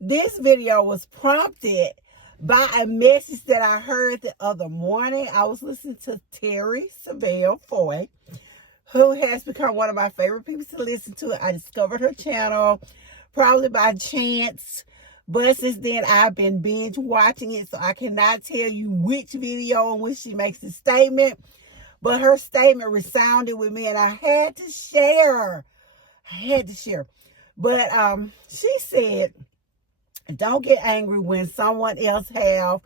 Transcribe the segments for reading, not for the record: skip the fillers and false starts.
This video was prompted by a message that I heard the other morning. I was listening to Terry Savelle Foy, who has become one of my favorite people to listen to. I discovered her channel probably by chance, but since then I've been binge watching it, so I cannot tell you which video in which she makes the statement, but her statement resounded with me and I had to share. But she said, don't get angry when someone else have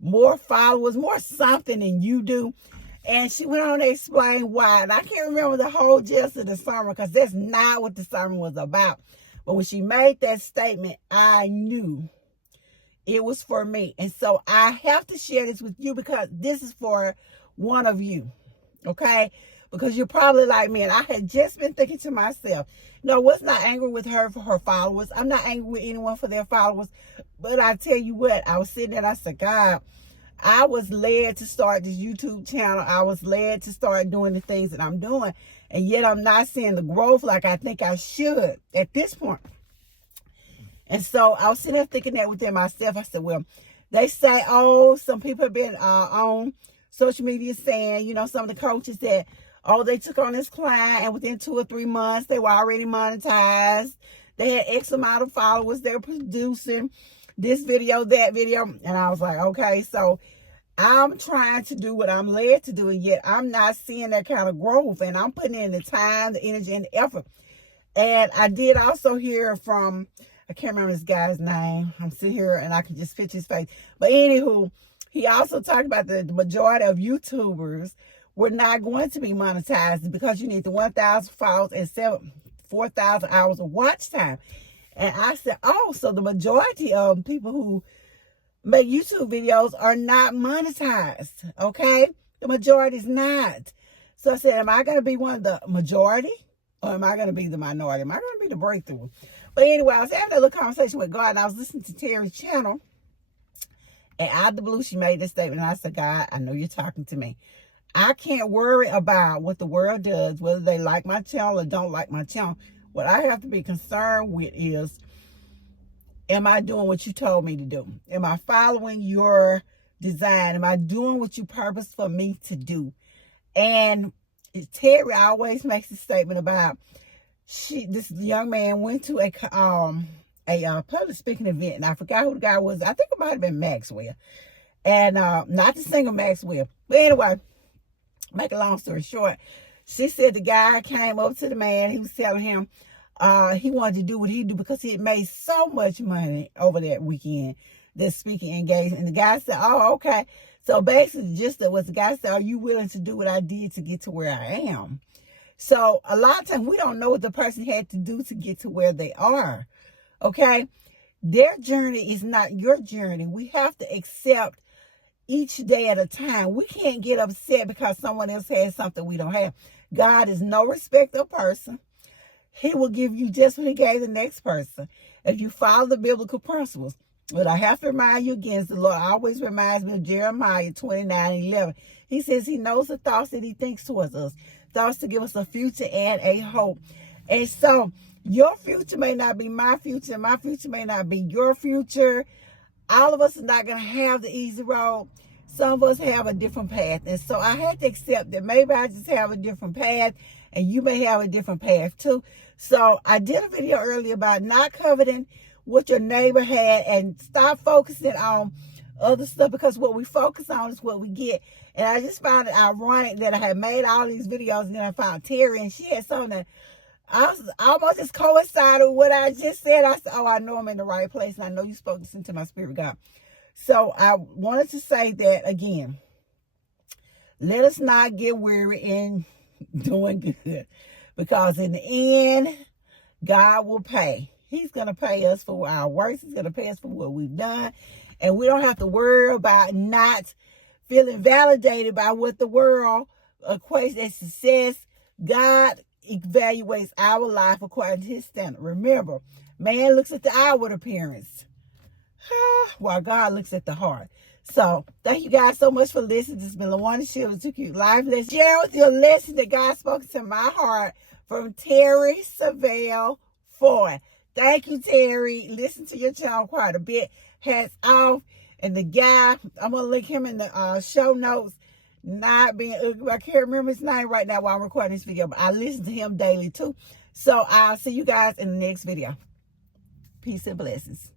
more followers, more something than you do. And she went on to explain why. And I can't remember the whole gist of the sermon because that's not what the sermon was about. But when she made that statement, I knew it was for me. And so I have to share this with you because this is for one of you. Okay? Because you're probably like me. And I had just been thinking to myself, no, I was not angry with her for her followers. I'm not angry with anyone for their followers. But I tell you what, I was sitting there and I said, God, I was led to start this YouTube channel. I was led to start doing the things that I'm doing. And yet I'm not seeing the growth like I think I should at this point. And so I was sitting there thinking that within myself. I said, well, they say, oh, some people have been on social media saying, you know, some of the coaches that, oh, they took on this client and within 2 or 3 months, they were already monetized. They had X amount of followers. They were producing this video, that video. And I was like, okay, so I'm trying to do what I'm led to do, and yet I'm not seeing that kind of growth. And I'm putting in the time, the energy, and the effort. And I did also hear from, I can't remember this guy's name. I'm sitting here and I can just picture his face. But anywho, he also talked about the majority of YouTubers were not going to be monetized because you need the 1,000 followers and 4,000 hours of watch time. And I said, oh, so the majority of people who make YouTube videos are not monetized, okay? The majority is not. So I said, am I going to be one of the majority or am I going to be the minority? Am I going to be the breakthrough? But anyway, I was having a little conversation with God and I was listening to Terry's channel. And out of the blue, she made this statement. And I said, God, I know you're talking to me. I can't worry about what the world does, whether they like my channel or don't like my channel. What I have to be concerned with is, am I doing what you told me to do? Am I following your design? Am I doing what you purposed for me to do? And Terry always makes a statement about this young man went to a public speaking event, and I forgot who the guy was. I think it might have been Maxwell, and not the singer Maxwell. But anyway, make a long story short, she said the guy came up to the man. He was telling him he wanted to do what he do because he had made so much money over that weekend, that speaking engagement. And the guy said, oh, okay. So basically, just that was the guy said, are you willing to do what I did to get to where I am? So a lot of times we don't know what the person had to do to get to where they are. Okay? Their journey is not your journey. We have to accept each day at a time. We can't get upset because someone else has something we don't have. God is no respecter of person. He will give you just what he gave the next person if you follow the biblical principles. But I have to remind you again, the Lord always reminds me of Jeremiah 29:11. He says he knows the thoughts that he thinks towards us, thoughts to give us a future and a hope. And so your future may not be my future, my future may not be your future. All of us are not going to have the easy road. Some of us have a different path. And so I had to accept that maybe I just have a different path and you may have a different path too. So I did a video earlier about not coveting what your neighbor had and stop focusing on other stuff, because what we focus on is what we get. And I just found it ironic that I had made all these videos and then I found Terry and she had something that I was almost just coincided with what I just said. I said, oh, I know I'm in the right place and I know you spoke this into my spirit, God. So I wanted to say that again. Let us not get weary in doing good, because in the end, God will pay. He's going to pay us for our works. He's going to pay us for what we've done. And we don't have to worry about not feeling validated by what the world equates as success. God evaluates our life according to his standard. Remember, man looks at the outward appearance, while God looks at the heart. So thank you guys so much for listening. This has been LaWanda Shields with 2 Cute Life. Let's share with you a lesson that God spoke to my heart from Terry Savelle Foy. Thank you, Terry. Listen to your channel quite a bit. Hats off. And the guy, I'm going to link him in the show notes. Not being ugly. I can't remember his name right now while I'm recording this video, but I listen to him daily too. So I'll see you guys in the next video. Peace and blessings.